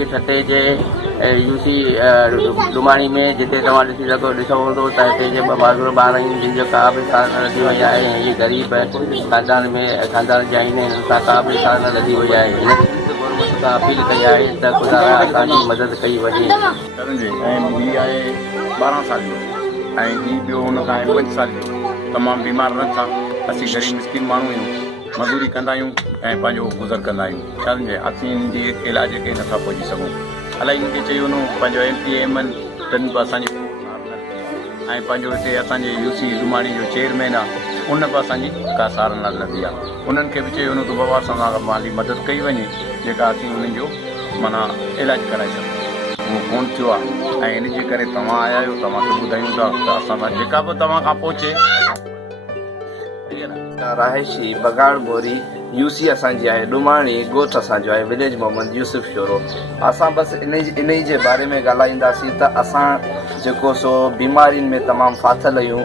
की ठटे जे यूसी डुमाणी में जिते तव्हां ॾिसो हूंदो त हिते जे माज़ूर ॿार आहिनि जिन जो का बि सार न लॻी वई आहे ऐं हीअ ग़रीब ख़ानदान जा आहिनि हिन सां का बि सार न लॻी वई आहे। हिन गवर्नमेंट खां अपील कई आहे त ख़ुदा असांजी मदद कई वञे। ऐं ॿी आहे 12 साल जो ऐं हीअ ॿियो हुन खां 5 साल जो तमामु बीमार न था। असीं ग़रीब मिस्किन माण्हू आहियूं, मज़दूरी कंदा आहियूं ऐं पंहिंजो गुज़र कंदा आहियूं। छा असीं हिन जी इलाज खे नथा पहुची सघूं। अलाए हिनखे चई वञूं पंहिंजो MPMN टन बि असांजी ऐं पंहिंजो हिते असांजे UC डुमाणी जो चेयरमैन आहे उन बि असांजी का सार न लॻी आहे। उन्हनि खे बि चई वञूं त बाबा असां सां माली मदद कई वञे जेका असीं उन्हनि जो माना इलाजु कराए सघूं। उहो कोन थियो आहे ऐं इन जे करे तव्हां आया आहियो, तव्हांखे ॿुधायूं था त असां सां जेका बि तव्हां खां पहुचे। राहेशी बगाड़ बोरी UC असांजी आहे, डुमाणी ॻोठ असांजो आहे, विलेज मोहम्मद यूसुफ शोरो। असां बसि इन जे बारे में ॻाल्हाईंदासीं त असां जेको सो बीमारियुनि में तमामु फाथल आहियूं।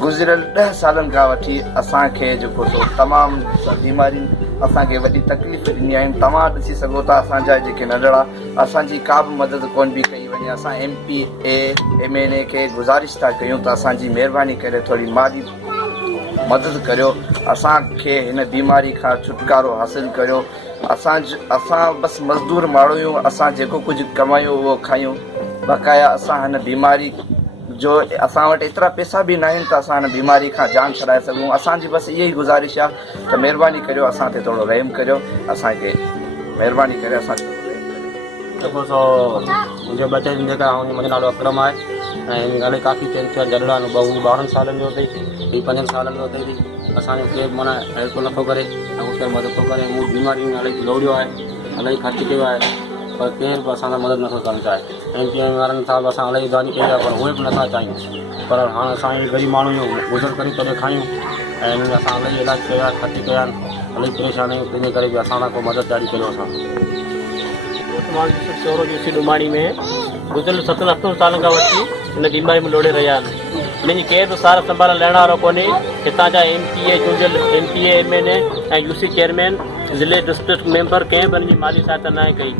गुज़िरियल 10 सालनि खां वठी असांखे जेको सो तमामु बीमारियुनि असांखे वॾी तकलीफ़ ॾिनी आहिनि। तव्हां ॾिसी सघो था असांजा जेके नंढड़ा असांजी का बि मदद कोन बि कई वञे। असां MPA-MNA खे गुज़ारिश था कयूं त असांजी महिरबानी करे थोरी माली मदद करियो, असांखे हिन बीमारी खां छुटकारो हासिलु करियो। असां बसि मज़दूर माण्हू आहियूं, असां जेको कुझु कमायूं उहो खायूं। बक़ाया असां हिन बीमारी जो असां वटि एतिरा पैसा बि न आहिनि त असां हिन बीमारी खां जान छॾाए सघूं। असांजी बसि इहा ई गुज़ारिश आहे त महिरबानी करियो असां ते थोरो रहम करियो, असांखे महिरबानी करे असांखे जेको सो मुंहिंजो बचे जेका मुंहिंजो नालो अकरम आहे ऐं ॻाल्हि काफ़ी टेंशन जॾड़ा 12 सालनि जो अथई, हीअ 5 सालनि जो अथई। असांजो केरु माना हेल्प नथो करे ऐं केरु मदद थो करे। मूं बीमारी में इलाही दौड़ियो आहे, इलाही ख़र्चु कयो आहे, पर केरु बि असां सां मदद नथो करणु चाहे। MPM वारनि सां बि असां इलाही दानी कई आहे पर उहे बि नथा चाहियूं। पर हाणे असां ग़रीब माण्हू आहियूं, गुज़र करे तॾहिं खायूं ऐं हिन असां इलाही इलाजु कयो आहे, ख़र्चु कया आहिनि, इलाही परेशान आहियूं। तंहिंजे करे बि असां सां को मदद ॾाढी करियो। असां शोरो UC डुमाणी में गुज़िरियल 7-8 सालनि खां वठी हिन बीमारी में लोड़े रहिया आहिनि। हिननि जी केरु बि सार संभाल लहण वारो कोन्हे। हितां जा MPA चूंडियल MPA-MNA ऐं UC चेयरमैन ज़िले डिस्ट्रिक्ट मेंबर कंहिं बि हिन जी माली सहायता न आहे कई।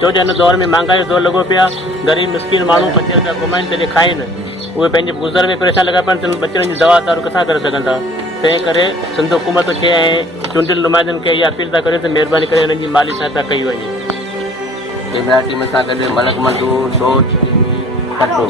छो जो हिन दौर में महांगाई जो दौर लॻो पिया, ग़रीब मिस्किन माण्हू 5 रुपया कमाइनि तॾहिं खाइनि, उहे पंहिंजे गुज़र में परेशान लॻा पिया आहिनि। तिन बचड़नि जी दवा दारू किथां करे सघंदा। तंहिं करे सिंध हुकूमत खे ऐं चूंडियल नुमाइंदनि खे इहा अपील था करियो त महिरबानी करे हिननि जी माली सहायता कई वञे। कैमरा टीम सां गॾु मलक मंदूर सोच खटो।